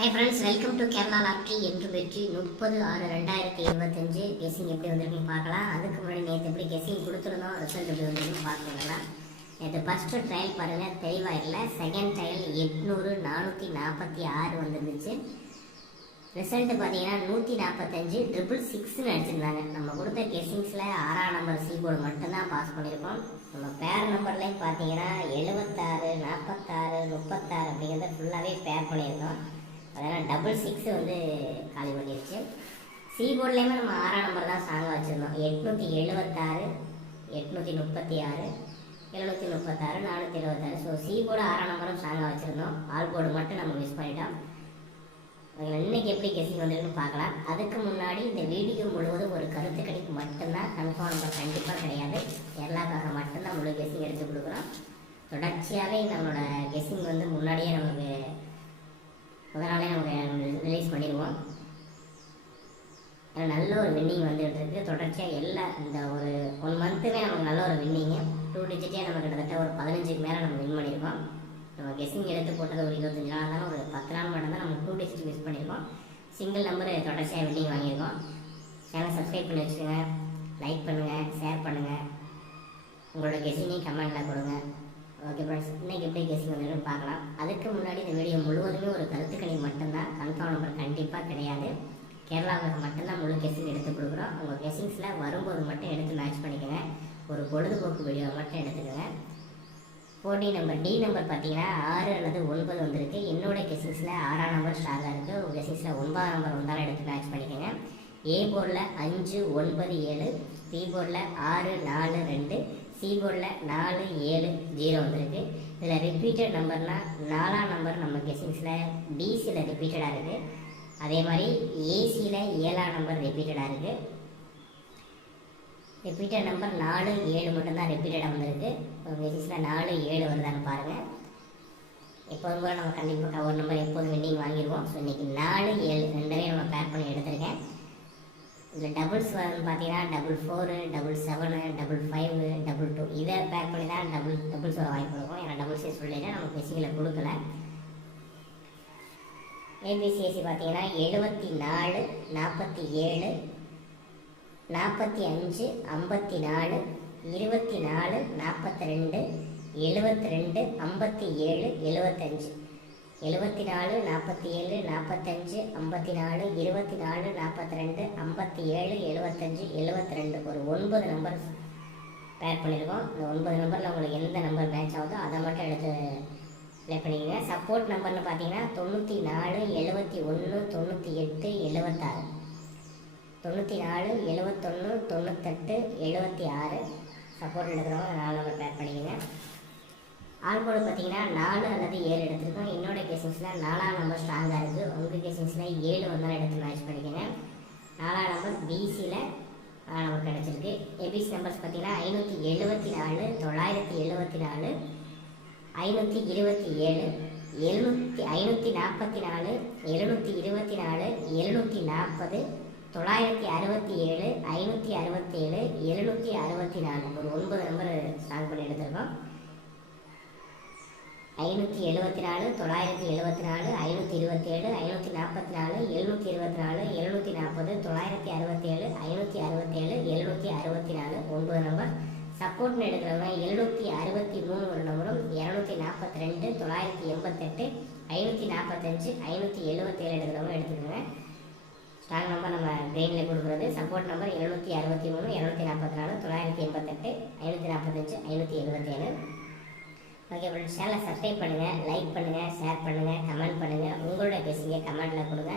Hi friends, welcome to Kerala lottery. என்று வெற்றி 30/6/2025 guessing எப்படி வந்திருக்குன்னு பார்க்கலாம். அதுக்கு முன்னாடி நேற்று எப்படி கெஸிங் கொடுத்துருந்தோம், ரிசல்ட் எப்படி வந்திருக்குன்னு பார்க்கலாம். நேற்று ஃபஸ்ட்டு ட்ரையல் பாருங்கள், தெளிவாக இல்லை. செகண்ட் ட்ரையல் 800,446 வந்துருந்துச்சு. ரிசல்ட்டு பார்த்தீங்கன்னா 145 666 அடிச்சிருந்தாங்க. நம்ம கொடுத்த கெஸிங்ஸில் 6ஆம் நம்பர் சி போர்டு மட்டும்தான் பாஸ் பண்ணியிருக்கோம். நம்ம பேர் நம்பர்லேயும் பார்த்தீங்கன்னா 76, 46, 36 அப்படிங்கிறத ஃபுல்லாகவே பேர் பண்ணியிருக்கோம். அதனால் 66 வந்து காலி பண்ணிடுச்சு. சி போர்ட்லேயுமே நம்ம 6ஆம் நம்பர் தான் ஸ்ட்ராங்காக வச்சுருந்தோம். 876, 836, 736, 426. ஸோ சி போர்டு 6ஆம் நம்பரும் ஸ்ட்ராங்காக வச்சுருந்தோம். ஆல் போர்டு மட்டும் நம்ம மிஸ் பண்ணிட்டோம். இன்னைக்கு எப்படி கெஸிங் வந்துருக்குன்னு பார்க்கலாம். அதுக்கு முன்னாடி இந்த வீடியோ முழுவதும் ஒரு கருத்து கணிப்பு மட்டும்தான், கன்ஃபார்ம் நம்பர் கண்டிப்பாக கிடையாது. கேரளாக்காக மட்டும்தான் முழு கெஸிங் எடுத்து கொடுக்குறோம். தொடர்ச்சியாகவே நம்மளோட கெஸிங் வந்து முன்னாடியே நமக்கு முதல் நாளே நமக்கு ரிலீஸ் பண்ணிடுவோம். நல்ல ஒரு வின்னிங் வந்துட்டு இருக்குது. தொடர்ச்சியாக எல்லா இந்த ஒரு 1 மந்த்துமே நமக்கு நல்ல ஒரு வின்னிங்கு. 2 டிஜிட்டே நம்ம கிட்டத்தட்ட ஒரு 15க்கு மேலே நம்ம வின் பண்ணியிருக்கோம். நம்ம கெஸிங் எடுத்து போட்டது ஒரு 25 நாள் தான், ஒரு 10 நாள் மட்டும் தான் நம்ம 2 டிஜிட் மிஸ் பண்ணியிருக்கோம். சிங்கிள் நம்பர் தொடர்ச்சியாக வின்னிங் வாங்கியிருக்கோம். சேனல் சப்ஸ்கிரைப் பண்ணி வச்சுக்கோங்க, லைக் பண்ணுங்கள், ஷேர் பண்ணுங்கள், உங்களோட கெஸிங்கையும் கமெண்டில் கொடுங்க. ஓகே ஃப்ரெண்ட்ஸ், இன்றைக்கி எப்படி கெஸிங் வந்துடும் பார்க்கலாம். அதுக்கு முன்னாடி இந்த வீடியோ முழுவதுமே ஒரு கருத்துக்கணி மட்டும்தான், கன்ஃபார்ம் நம்பர் கண்டிப்பாக கிடையாது. கேரளாவுக்கு மட்டும்தான் முழு கெஸிங் எடுத்து கொடுக்குறோம். உங்கள் கெஸிங்ஸில் வரும்போது மட்டும் எடுத்து மேட்ச் பண்ணிக்கோங்க. ஒரு பொழுதுபோக்கு வீடியோ மட்டும் எடுத்துக்கோங்க. போட்டி நம்பர் டி நம்பர் பார்த்தீங்கன்னா 6 அல்லது 9 வந்திருக்கு. என்னோடய கெஸிங்ஸில் 6ஆம் நம்பர் ஸ்ட்ராங்காக இருக்குது. உங்கள் கெஸிங்ஸில் 9ஆம் நம்பர் வந்தாலும் எடுத்து மேட்ச் பண்ணிக்கோங்க. ஏ போர்டில் 5, 9, 7, பி போர்டில் 6, 4, 2, சி போர்டில் 4, 7, 0 வந்திருக்கு. இதில் ரிப்பீட்டட் நம்பர்னால் 4ஆம் நம்பர் நம்ம கெஸிங்ஸில் டிசியில் ரிப்பீட்டடாக இருக்குது. அதே மாதிரி ஏசியில் 7ஆம் நம்பர் ரிப்பீட்டடாக இருக்குது. ரிப்பீட்டட் நம்பர் 4, 7 மட்டும்தான் ரிப்பீட்டடாக வந்திருக்கு. கெஸிங்ஸில் 4, 7 வருதான்னு பாருங்கள். எப்போதும் கூட நம்ம கண்டிப்பாக ஒரு நம்பர் எப்போதும் வின்னிங் வாங்கிடுவோம். ஸோ இன்றைக்கி 4, 7 ரெண்டவே நம்ம பேர் பண்ணி எடுத்திருக்கேன். இதில் டபுள்ஸ் வருதுன்னு பார்த்தீங்கன்னா 44, 77, 55, 22 இதை பேக் பண்ணி தான் டபுள்ஸ் வர வாய்ப்பு இருக்கும். ஏன்னா டபுள்ஸே சொல்லிட்டேன், நம்ம கெஸிங்கில் கொடுக்கல. ஏபிசிஎஸ்சி பார்த்தீங்கன்னா 74, 47, 45, 54, 24, 42, 72, 57, 75. 74, 47, 45, 54, 24, 42, 57, 75, 72 ஒரு 9 நம்பர் பேர் பண்ணியிருக்கோம். இந்த 9 நம்பரில் உங்களுக்கு எந்த நம்பர் மேட்ச் ஆகுதோ அதை மட்டும் எடுத்து ப்ளே பண்ணிக்கோங்க. சப்போர்ட் நம்பர்னு பார்த்தீங்கன்னா 94, 71, 98, 76, 94, 71, 98, 76 சப்போர்ட் எடுக்கிறவங்க 4 நம்பர் பேர் பண்ணிக்கோங்க. ஆல் போர்டு பார்த்தீங்கன்னா 4 அல்லது 7 எடுத்துருக்கோம். என்னோடய கேசிங்ஸில் 4ஆம் நம்பர் ஸ்ட்ராங்காக இருக்குது. உங்கள் கேசிங்ஸில் 7 வந்தாலும் எடுத்து மேட்ச் பண்ணிக்கோங்க. 4ஆம் நம்பர் பிசியில் 4 நம்பர் கிடச்சிருக்கு. ஏபிசி நம்பர்ஸ் பார்த்தீங்கன்னா 574, 974, 527, 544, 724, 740, 967, 567, 764 ஒரு 9 நம்பர் ஸ்ட்ராங் பண்ணி எடுத்திருக்கோம். 574, 974, 527, 544, 724, 740, 967, 567, 764 9 நம்பர். சப்போர்ட்னு எடுக்கிறவங்க 763 ஒரு நம்பரும், 242, 988, 545, 577 எடுக்கிறவங்க எடுத்துக்கோங்க. ஸ்ட்ராங் நம்பர் நம்ம பிரெயினில் கொடுக்குறது. Support number 763, 244, 988, 545, 577. ஓகே ஃப்ரெண்ட்ஸ், சேனலை சப்ஸ்கிரைப் பண்ணுங்கள், லைக் பண்ணுங்கள், ஷேர் பண்ணுங்கள், கமெண்ட் பண்ணுங்கள். உங்களோட பேசுங்க கமெண்ட்டில் கொடுங்க.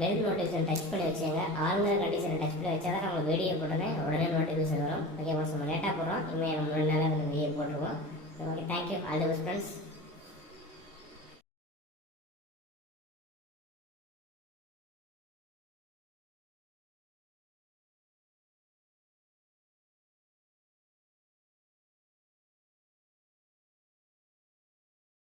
பெல் நோட்டிஃபிகேஷன் டச் பண்ணி வச்சுங்க. ஆளுங்கிற கண்டிஷனை டச் பண்ணி வச்சா தான் நம்ம வீடியோ உடனே நோட்டிஃபிகேஷன் வரும். ஓகே ஃப்ரெண்ட்ஸ், நம்ம லேட்டாக போடுறோம். இனிமேல் நம்ம 3 நாளாக வீடியோ போட்டுருவோம். Okay, thank you. All the best friends.